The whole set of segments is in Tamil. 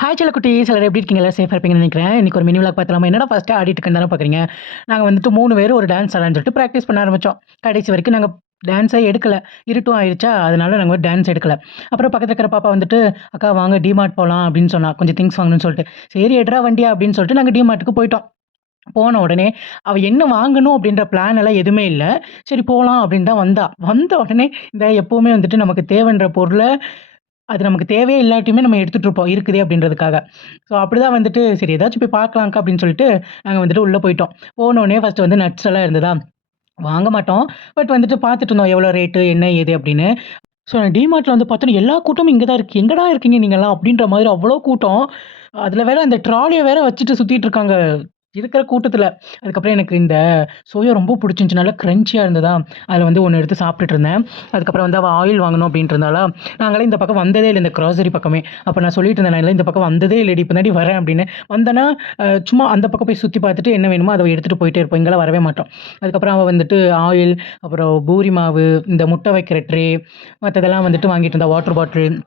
ஹாய் செல்லக்குட்டீஸ் எல்லாரும் எப்படி இருக்கீங்க? எல்லாம் சேஃபாக இருப்பீங்கன்னு நினைக்கிறேன். இன்னைக்கு ஒரு மினி விளாக் பார்த்தலாமா? என்னடா ஃபர்ஸ்ட்டு ஆடிட்டு இருக்கேன்னு தானே பார்க்குறீங்க. நாங்கள் வந்துட்டு 3 பேர் ஒரு டான்ஸ் ஆடலான்னு சொல்லிட்டு ப்ராக்டிஸ் பண்ண ஆரம்பிச்சோம். கடைசி வரைக்கும் நாங்கள் டான்ஸே எடுக்கல. இருட்டும் ஆயிருச்சா, அதனால நாங்க டான்ஸ் எடுக்கல. அப்புறம் பக்கத்துல இருக்கிற பாப்பா வந்துட்டு, "அக்கா வாங்க டிமார்ட் போலாம்" அப்படின்னு சொன்னா. கொஞ்சம் திங்ஸ் வாங்கணும்னு சொல்லிட்டு. சரி எடுறா வண்டியா அப்படின்னு சொல்லிட்டு நாங்க டிமார்ட்டுக்கு போயிட்டோம். போன உடனே அவ என்ன வாங்கணும் அப்படின்ற பிளான் எல்லாம் எதுவுமே இல்ல. சரி போலாம் அப்படின்னு தான் வந்தா. வந்த உடனே இந்த எப்பவுமே வந்துட்டு நமக்கு தேவைன்ற பொருள அது நமக்கு தேவையே இல்லாட்டியுமே நம்ம எடுத்துட்டு இருப்போம். இருக்குதே அப்படின்றதுக்காக. ஸோ அப்படிதான் வந்துட்டு சரி ஏதாச்சும் போய் பார்க்கலாம்க்கா அப்படின்னு சொல்லிட்டு, நாங்க வந்துட்டு உள்ள போயிட்டோம். போனோனே ஃபர்ஸ்ட் வந்து நட்ஸ் எல்லாம் இருந்ததா, வாங்க மாட்டோம். பட் வந்துட்டு பார்த்துட்டு இருந்தோம். எவ்வளோ ரேட்டு, என்ன ஏது அப்படின்னு. ஸோ டிமார்ட்ல வந்து பார்த்தோன்னா, எல்லா கூட்டமும் இங்க தான் இருக்கு. எங்கடா இருக்கீங்க நீங்கலாம்? அப்படின்ற மாதிரி அவ்வளோ கூட்டம். அதில வேற அந்த ட்ராலிய வேற வச்சுட்டு சுத்திட்டு இருக்காங்க. இருக்கிற கூட்டத்தில. அதுக்கப்புறம் எனக்கு இந்த சோயா ரொம்ப புடிச்சிருந்துச்சு. நல்லா கிரன்ச்சியா இருந்ததா, அதில வந்து ஒண்ணு எடுத்து சாப்பிட்டுட்டு இருந்தேன். அதுக்கப்புறம் வந்து அவ ஆயில் வாங்கணும் அப்படின்ட்டு இருந்தாளா, நாங்கலாம் இந்த பக்கம் வந்ததே இல்ல இந்த கிராசரி பக்கமே. அப்ப நான் சொல்லிட்டு இருந்தேன், "நான்லாம் இந்த பக்கம் வந்ததே இல்லடி. இப்ப தாண்டி வரேன்" அப்படின்னு. வந்தேன்னா, சும்மா அந்த பக்கம் போய் சுத்தி பார்த்துட்டு என்ன வேணுமோ அத எடுத்துட்டு போயிட்டே இருப்போம். இங்கலாம் வரவே மாட்டோம். அதுக்கப்புறம் அவ வந்துட்டு ஆயில், அப்புறம் பூரி மாவு, இந்த முட்டை வைக்கிற ட்ரே, மத்ததெல்லாம் வந்துட்டு வாங்கிட்டு இருந்தா. வாட்டர் பாட்டில்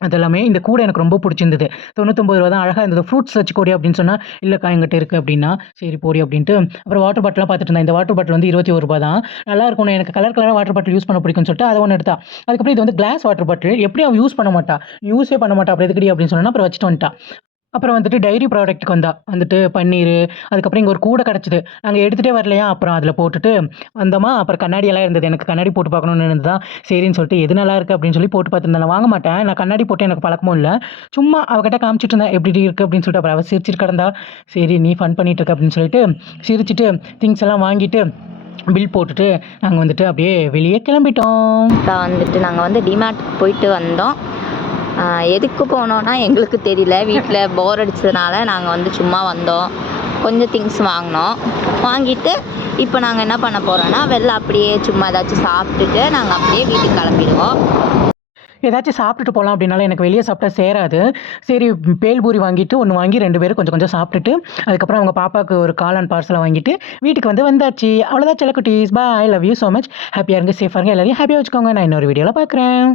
அதெல்லாமே. இந்த கூடை எனக்கு ரொம்ப புடிச்சிருந்தது. ரூ. 99 தான் அழகா இருந்தது. ஃப்ரூட்ஸ் வச்சு கொடி அப்படின்னு சொன்னா, "இல்லக்கா என்கிட்ட இருக்கு" அப்படின்னா, சரி போடி அப்படின்ட்டு. அப்புறம் வாட்டர் பாட்டில்லாம் பார்த்துட்டு இருந்தேன். இந்த வாட்டர் பாட்டில் வந்து ரூ. 21 தான். நல்லாருக்கும். எனக்கு கலர் கலரா வாட்டர் பாட்டில் யூஸ் பண்ண பிடிக்கும்னு சொல்லிட்டு அத ஒண்ணு எடுத்தா. அதுக்கப்புறம் இது வந்து கிளாஸ் வாட்டர் பாட்டில். எப்படியும் அவ யூஸ் பண்ண மாட்டா. யூஸே பண்ண மாட்டா. அப்புறம் எதுக்குடி அப்படின்னு சொன்னேன்னா, அப்புறம் வச்சுட்டு வந்துட்டா. அப்புறம் வந்துட்டு டைரி ப்ராடக்ட்க்கு வந்தா. வந்துட்டு பன்னீரு, அதுக்கப்புறம் இங்க ஒரு கூடை கிடைச்சது. நாங்க எடுத்துட்டே வரலையா, அப்புறம் அதில போட்டுட்டு வந்தோமா, அப்புறம் கண்ணாடி எல்லாம் இருந்தது. எனக்கு கண்ணாடி போட்டு பார்க்கணும்னு இருந்ததா, சரின்னு சொல்லிட்டு எது நல்லாயிருக்கு அப்படின்னு சொல்லி போட்டு பார்த்துருந்தேன். நான் வாங்க மாட்டேன். நான் கண்ணாடி போட்டு எனக்கு பழக்கமும் இல்ல. சும்மா அவகிட்ட காமிச்சுட்டு இருந்தேன். எப்படி இருக்கு அப்படின்னு சொல்லிட்டு. அப்புறம் அவ சிரிச்சுட்டு கிடந்தா. சரி நீ ஃபன் பண்ணிட்டு இருக்க அப்படின்னு சொல்லிட்டு, சிரிச்சுட்டு திங்ஸ் எல்லாம் வாங்கிட்டு, பில் போட்டுட்டு, நாங்க வந்துட்டு அப்படியே வெளியே கிளம்பிட்டோம். இப்போ வந்துட்டு நாங்கள் வந்து டிமார்ட்டுக்கு போயிட்டு வந்தோம். எதுக்கு போனோன்னா எங்களுக்கு தெரியல. வீட்டில் போர் அடிச்சதுனால நாங்கள் வந்து சும்மா வந்தோம். கொஞ்சம் திங்ஸ் வாங்கினோம். வாங்கிட்டு இப்போ நாங்கள் என்ன பண்ண போகிறோன்னா, வெளில அப்படியே சும்மா ஏதாச்சும் சாப்பிட்டுட்டு நாங்கள் அப்படியே வீட்டுக்கு கிளம்பிடுவோம். ஏதாச்சும் சாப்பிட்டுட்டு போலாம் அப்படின்னாலும் எனக்கு வெளிய சாப்பிட்டா சேராது. சரி பேல்பூரி வாங்கிட்டு 1 வாங்கி 2 பேரும் கொஞ்சம் கொஞ்சம் சாப்பிட்டுட்டு, அதுக்கப்புறம் அவங்க பாப்பாக்கு ஒரு காளான் பார்சல வாங்கிட்டு வீட்டுக்கு வந்து வந்தாச்சு. அவ்வளோதான் செல்லக்குட்டீஸ். Bye. Love you so much. ஹேப்பியா இருங்க, சேஃபா இருங்க. எல்லாரையும் ஹேப்பியா வச்சுக்கோங்க. நான் இன்னொரு வீடியோல பார்க்குறேன்.